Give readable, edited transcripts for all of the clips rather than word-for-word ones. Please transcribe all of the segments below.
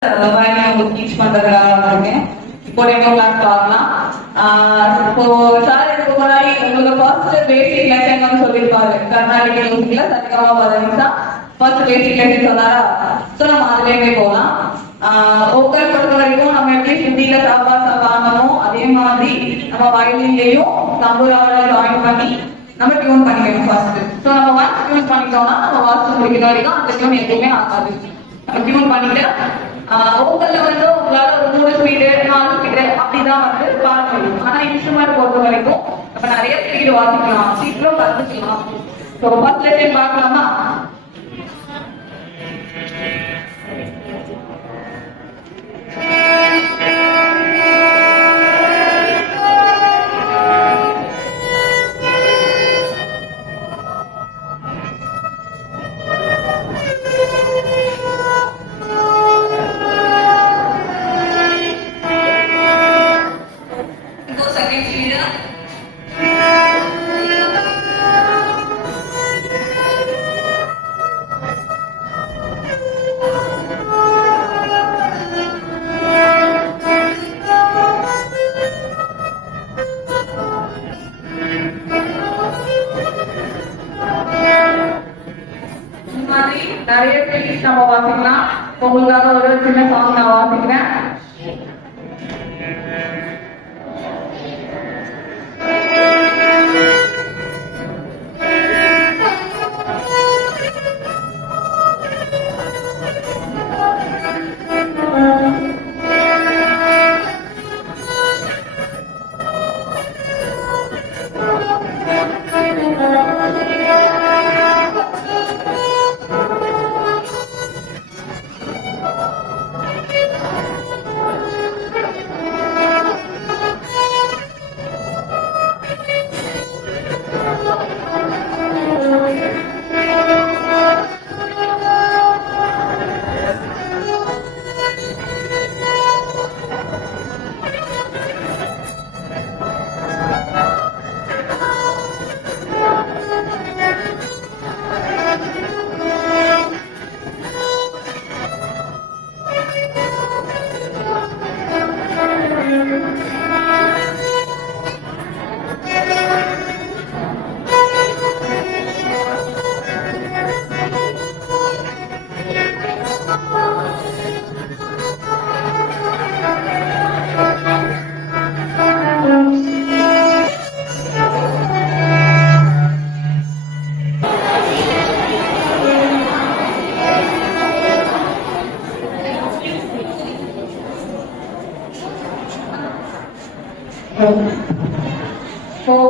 Teach பண்றதுக்காக இருக்கேன். இப்போ டெமோ கிளாஸ் பார்க்கலாம். இப்போ சார் இதுக்கு முன்னாடி உங்களுக்கு ஃபர்ஸ்ட் பேசிக் லெசன் வந்து சொல்லியிருப்பாரு. கர்நாடிக் மியூசிக்ல சரிகமா பதனிசா ஃபர்ஸ்ட் பேசிக் லெசன் சொன்னாரா? ஸோ நம்ம அதுலேயே போகலாம். ஓக்கல் பொறுத்த வரைக்கும் நம்ம எப்படி ஹிந்தியில சாப்பா சாப்பானமோ அதே மாதிரி நம்ம வயலின்லயும் தம்புராவோட ஜாயின் பண்ணி நம்ம டியூன் பண்ணிக்கணும் ஃபர்ஸ்ட். ஸோ நம்ம ஒன்ஸ் டியூன் பண்ணிட்டோம்னா நம்ம வாசிச்சு முடிக்கிற வரைக்கும் அந்த டியூன் எதுவுமே ஆகாது. நம்ம டியூன் பண்ணிட்டு ஓக்கல்ல வந்து உங்களால ஒரு 3 ஸ்பீடு 4 ஸ்பீடு அப்படிதான் வந்து பாட முடியும். ஆனா இன்ஸ்ட்ருமெண்ட் பொறுத்த வரைக்கும் நம்ம நிறைய ஸ்பீடு வாசிக்கலாம், சீக்கிரம் கத்துக்கலாம். ஸோ ஃபர்ஸ்ட் லெசன் பார்க்கலாமா? நிறைய ஸ்பீச் நம்ம வாசிக்கலாம். உங்களுக்காக ஒரு சின்ன சாங் நான் வாசிக்கிறேன்.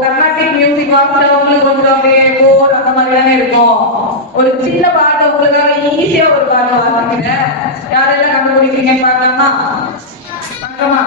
கர்நாடிக் மியூசிக் வாசிச்சவங்களுக்கு கொஞ்சம் அப்படியே போர் அந்த மாதிரி தானே இருக்கும். ஒரு சின்ன பாட்டு உங்களுக்காக ஈஸியா ஒரு பாட்டு வாசிக்கிறேன். யாரெல்லாம் கண்டுபிடிக்கிறீங்கன்னு பார்க்கலாமா? பார்க்கலாமா?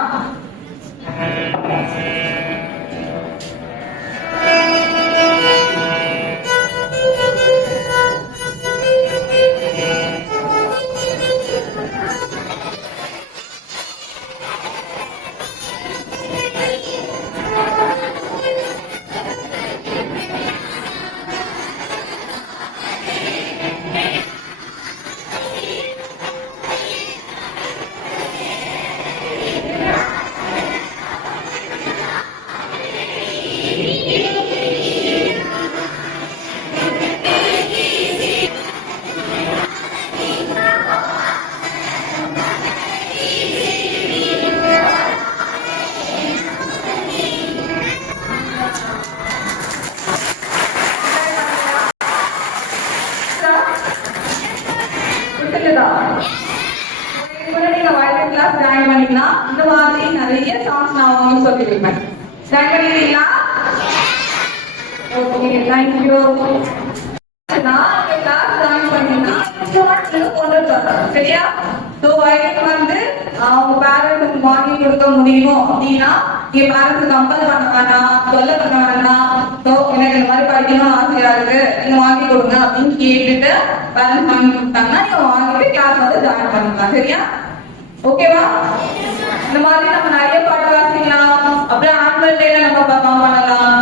இந்த மாதிரி நிறைய சாங்ஸ் நான் உங்களுக்கு சொல்லிருப்பேன். ஜாயின் பண்ணிட்டீங்களா? Okay, thank you. நான் கிளாஸ் ஜாயின் பண்ணீங்கன்னா சரியா? ஸோ வயலுக்கு வந்து அவங்க பேரண்ட்ஸுக்கு வாங்கி கொடுக்க முடியும் அப்படின்னா நீங்க பேரண்ட்ஸ் கம்பல் பண்ண வேண்டாம், சொல்ல பண்ண வேண்டாம். ஸோ எனக்கு இந்த மாதிரி படிக்கணும்னு ஆசையா இருக்கு, நீங்க வாங்கி கொடுங்க அப்படின்னு கேட்டுட்டு பேரண்ட்ஸ் வாங்கி கொடுத்தாங்கன்னா நீங்க வாங்கிட்டு கிளாஸ் வந்து ஜாயின் பண்ணிக்கலாம். சரியா? ஓகேவா? இந்த மாதிரி நம்ம நிறைய பாட்டு வாசிக்கலாம். அப்புறம் ஆனுவல் டேல நம்ம பர்ஃபார்ம் பண்ணலாம்.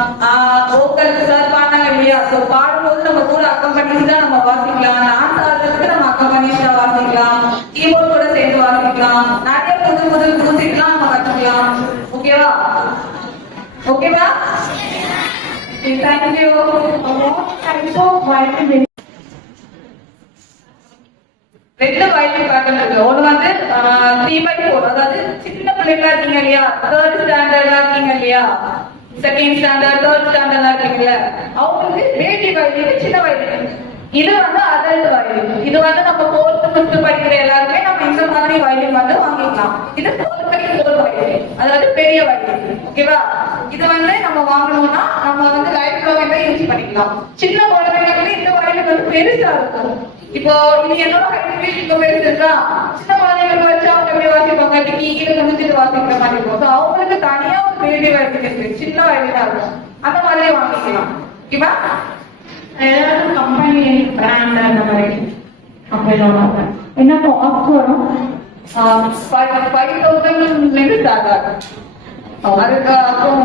ஓக்கல் சார் பாடினாங்க இல்லையா? ஸோ பாடும்போது நம்ம கூட அக்கம்பனிஸ்டா நம்ம வாசிக்கலாம். டான்ஸ் ஆடுறதுக்கு நம்ம அக்கம்பனிஸ்டா வாசிக்கலாம். கீபோர்ட் கூட சேர்ந்து வாசிக்கலாம். நிறைய புது புது மியூசிக்லாம் நம்ம கத்துக்கலாம். ஓகேவா? ஓகேவா? தேங்க்யூ. ரெண்டு வயலின் பேட்டர்ன் இருக்கு. ஒண்ணு வந்து 3/4, அதாவது சின்ன பிள்ளைங்களா இருக்கீங்க இல்லையா, 3rd ஸ்டாண்டர்ட்ல இருக்கீங்க இல்லையா, 2nd ஸ்டாண்டர்ட் 3rd ஸ்டாண்டர்ட்ல இருக்கீங்கல்ல, அவங்களுக்கு பேபி வயலின், சின்ன வயலின். இது வந்து அடல்ட் வயலின். இது வந்து நம்ம 4th 5th படிக்கிற எல்லாருமே நம்ம இந்த மாதிரி வயலின் வந்து வாங்கிக்கலாம். இது 4/4 வயலின், அதாவது பெரிய வயலின். ஓகேவா? இது வந்து நம்ம வாங்கணும்னா நம்ம வந்து லைஃப் லாங் யூஸ் பண்ணிக்கலாம். சின்ன குழந்தைங்களுக்கு இந்த வயலின் வந்து பெருசா இருக்கும். இப்போ இது என்னோட ஹைட் இப்போ பெருசுங்களா, சின்ன குழந்தைங்களுக்கு வச்சு அவங்க எப்படி வாசிப்பாங்க, இப்படி கீழே குமிஞ்சிட்டு வாசிக்கிற மாதிரி இருக்கும். ஸோ அவங்களுக்கு தனியா ஒரு பேபி வயலின் இருக்கு, சின்ன வயலினா இருக்கும். அந்த மாதிரி வாங்கிக்கலாம். ஓகேவா? ஏதாவது கம்பெனி பிராண்ட் அந்த மாதிரி அப்படின்னா என்ன காஸ்ட் வரும்? 5,000 ஸ்டார்ட் ஆகும். அதுக்கு அப்புறம்